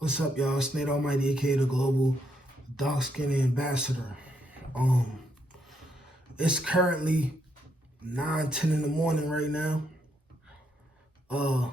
What's up, y'all? It's Nate Almighty, aka the Global Dark Skin Ambassador. It's currently 9:10 in the morning right now. I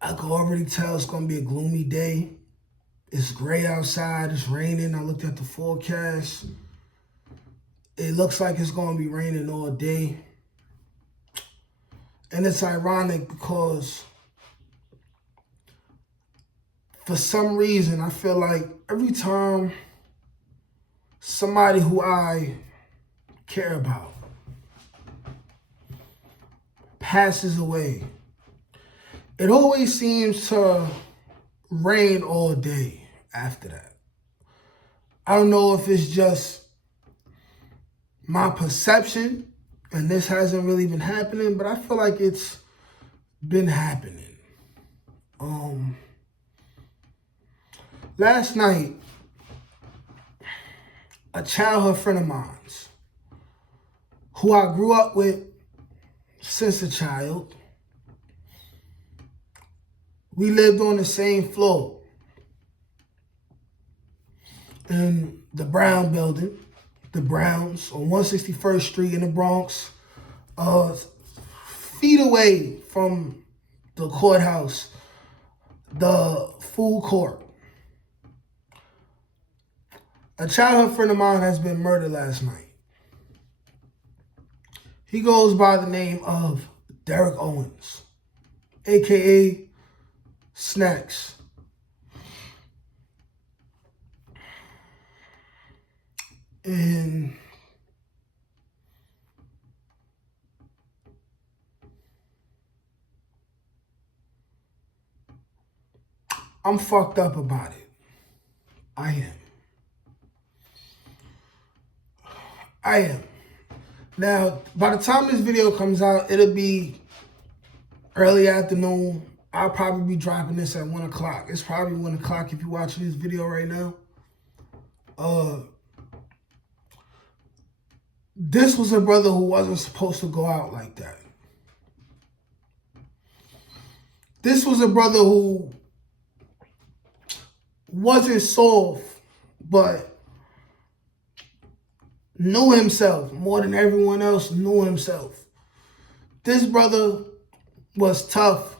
can already tell it's gonna be a gloomy day. It's gray outside, it's raining. I looked at the forecast. It looks like it's gonna be raining all day. And it's ironic because for some reason, I feel like every time somebody who I care about passes away, it always seems to rain all day after that. I don't know if it's just my perception and this hasn't really been happening, but I feel like it's been happening. Last night, a childhood friend of mine, who I grew up with since a child, we lived on the same floor in the Brown building, the Browns on 161st Street in the Bronx, feet away from the courthouse, the food court. A childhood friend of mine has been murdered last night. He goes by the name of Derek Owens, aka Snacks. And I'm fucked up about it. I am. Now, by the time this video comes out, it'll be early afternoon. I'll probably be dropping this at 1 o'clock. It's probably 1 o'clock if you're watching this video right now. This was a brother who wasn't supposed to go out like that. This was a brother who wasn't soft, but knew himself more than everyone else knew himself. This brother was tough,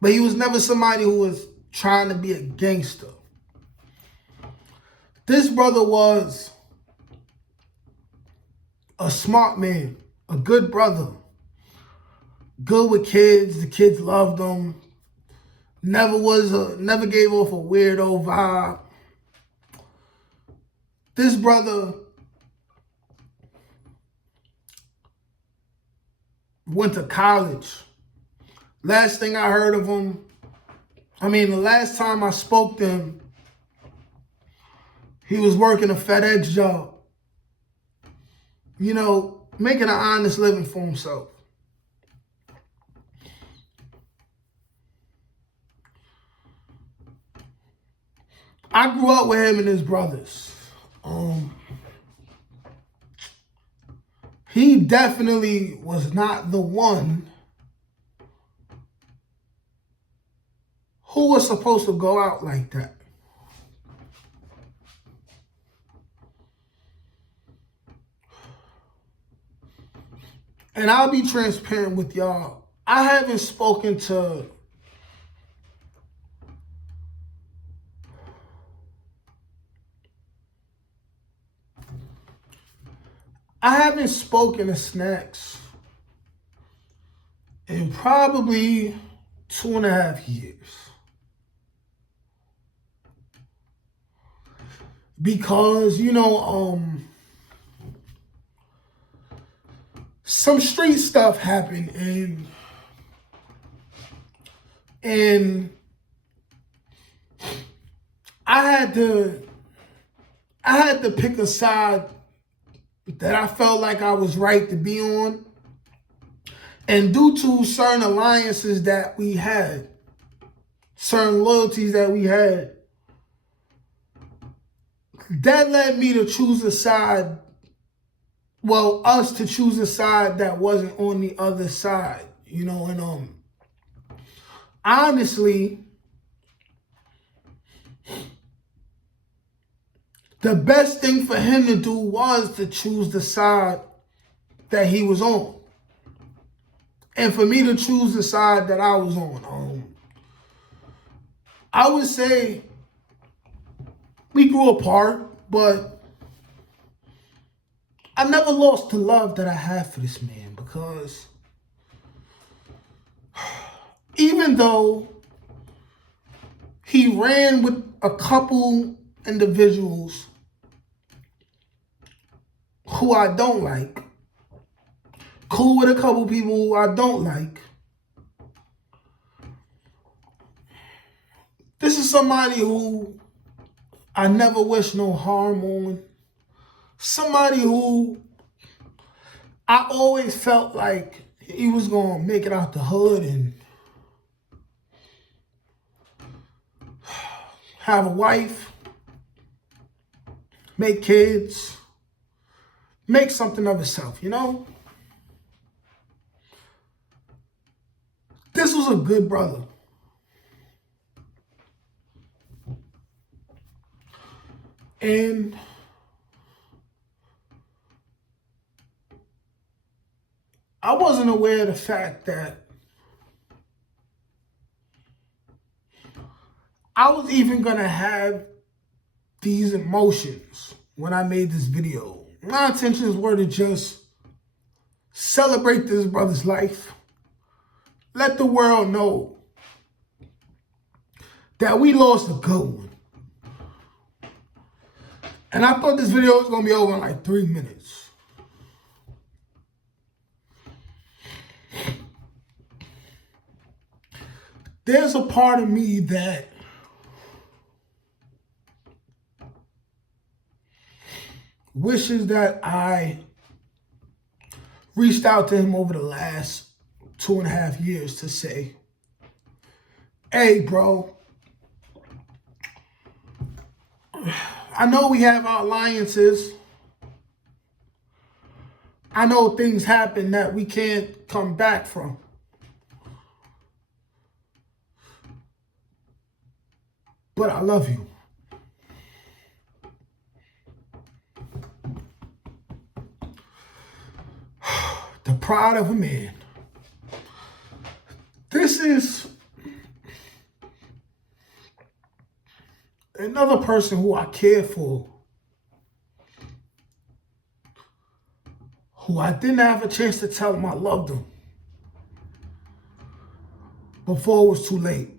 but he was never somebody who was trying to be a gangster. This brother was a smart man, a good brother, good with kids. The kids loved him. Never gave off a weirdo vibe. This brother went to college. Last thing I heard of him, the last time I spoke to him, he was working a FedEx job. Making an honest living for himself. I grew up with him and his brothers. He definitely was not the one who was supposed to go out like that. And I'll be transparent with y'all. I haven't spoken to Snacks in probably 2.5 years. Because, some street stuff happened and I had to pick a side that I felt like I was right to be on. And due to certain alliances that we had, certain loyalties that we had, that led me to choose a side, us to choose a side that wasn't on the other side, and honestly, the best thing for him to do was to choose the side that he was on. And for me to choose the side that I was on. I would say we grew apart, but I never lost the love that I had for this man, because even though he ran with a couple individuals who I don't like, cool with a couple people who I don't like, this is somebody who I never wish no harm on. Somebody who I always felt like he was going to make it out the hood and have a wife, make kids, make something of himself, you know? This was a good brother. And I wasn't aware of the fact that I was even going to have these emotions when I made this video. My intentions were to just celebrate this brother's life. Let the world know that we lost a good one. And I thought this video was going to be over in like 3 minutes. There's a part of me that wishes that I reached out to him over the last 2.5 years to say, hey, bro, I know we have our alliances. I know things happen that we can't come back from. But I love you. The pride of a man. This is another person who I care for, who I didn't have a chance to tell him I loved him before it was too late.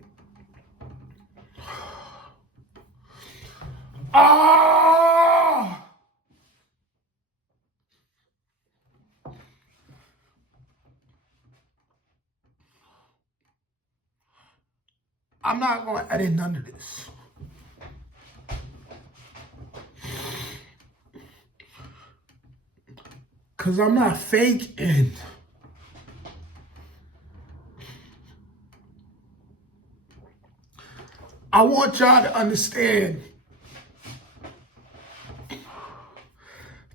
Ah! I'm not going to edit none of this. Because I'm not faking. I want y'all to understand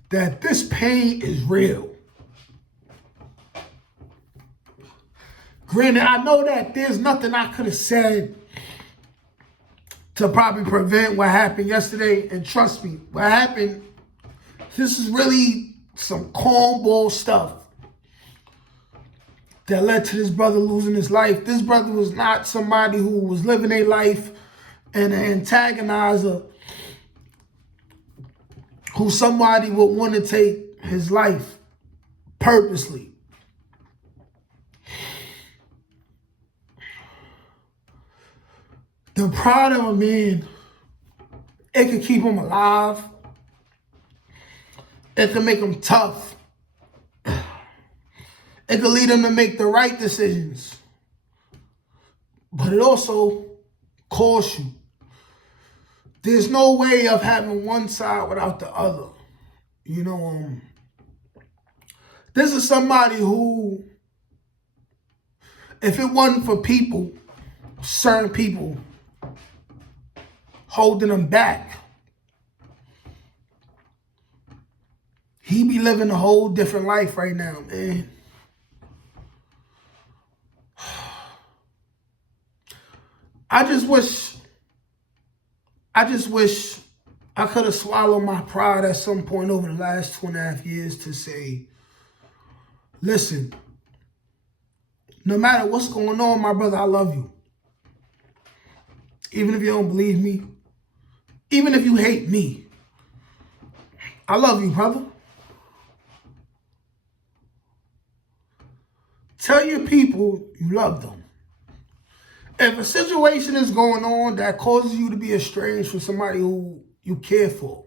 that this pain is real. Granted, I know that there's nothing I could have said to probably prevent what happened yesterday. And trust me, what happened, this is really some cornball stuff that led to this brother losing his life. This brother was not somebody who was living a life and an antagonizer who somebody would want to take his life purposely. The pride of a man, it can keep him alive. It can make him tough. It can lead him to make the right decisions. But it also costs you. There's no way of having one side without the other. You know, this is somebody who, if it wasn't for people, certain people holding him back, he'd be living a whole different life right now, man. I just wish I could have swallowed my pride at some point over the last 2.5 years to say, listen, no matter what's going on, my brother, I love you. Even if you don't believe me, even if you hate me, I love you, brother. Tell your people you love them. If a situation is going on that causes you to be estranged from somebody who you care for,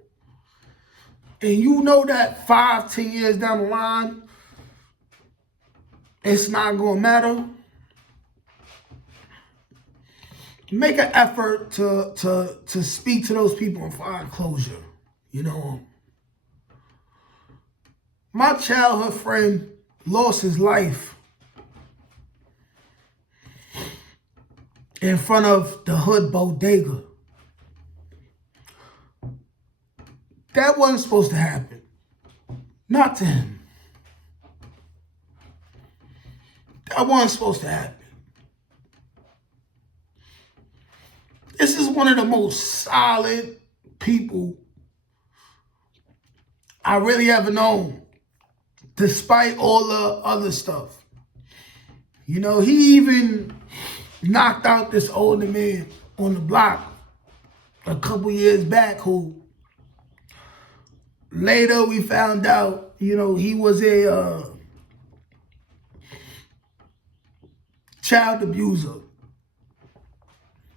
and you know that 5, 10 years down the line, it's not going to matter, make an effort to speak to those people and find closure. You know, my childhood friend lost his life in front of the hood bodega. That wasn't supposed to happen. Not to him. That wasn't supposed to happen. This is one of the most solid people I really ever known, despite all the other stuff. You know, he even knocked out this older man on the block a couple years back who later we found out, you know, he was a child abuser,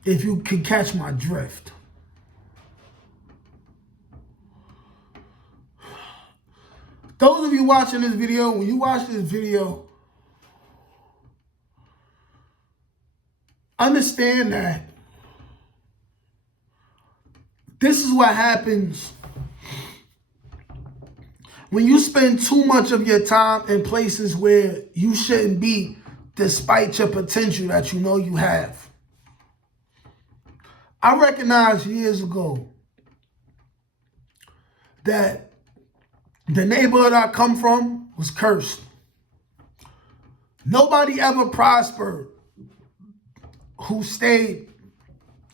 if you can catch my drift. Those of you watching this video, when you watch this video, understand that this is what happens when you spend too much of your time in places where you shouldn't be, despite your potential that you know you have. I recognized years ago that the neighborhood I come from was cursed. Nobody ever prospered who stayed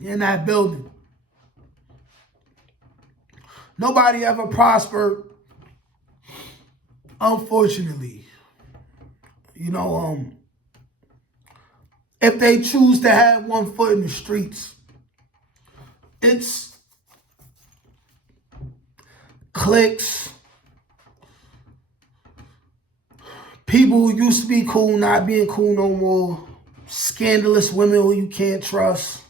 in that building. Nobody ever prospered, unfortunately. You know, if they choose to have one foot in the streets, it's cliques, people who used to be cool not being cool no more, scandalous women who you can't trust.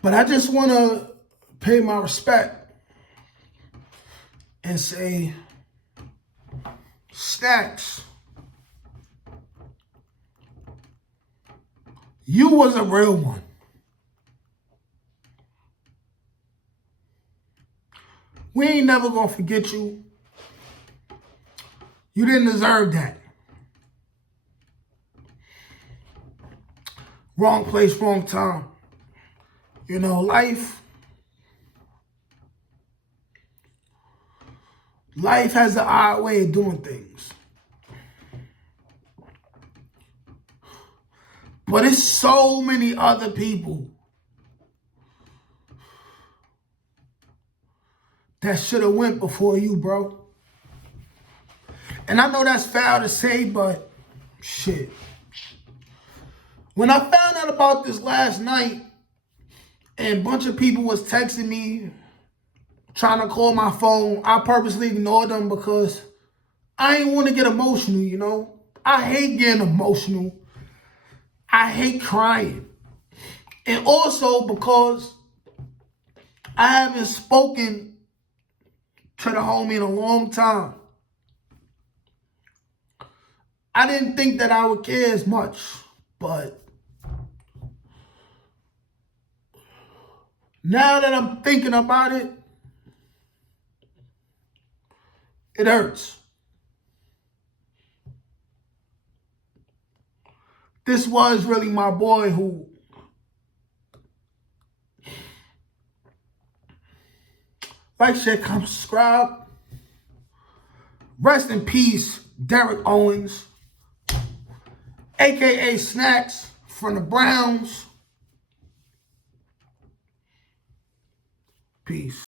But I just want to pay my respect and say, Stacks, you was a real one. We ain't never gonna forget you. You didn't deserve that. Wrong place, wrong time. You know, life has an odd way of doing things. But it's so many other people that should have went before you, bro. And I know that's foul to say, but shit. When I found out about this last night and a bunch of people was texting me, trying to call my phone, I purposely ignored them because I ain't want to get emotional, you know? I hate getting emotional. I hate crying. And also because I haven't spoken to the homie in a long time. I didn't think that I would care as much, but now that I'm thinking about it, it hurts. This was really my boy who like, share, comment, subscribe. Rest in peace, Derek Owens. AKA Snacks from the Browns. Peace.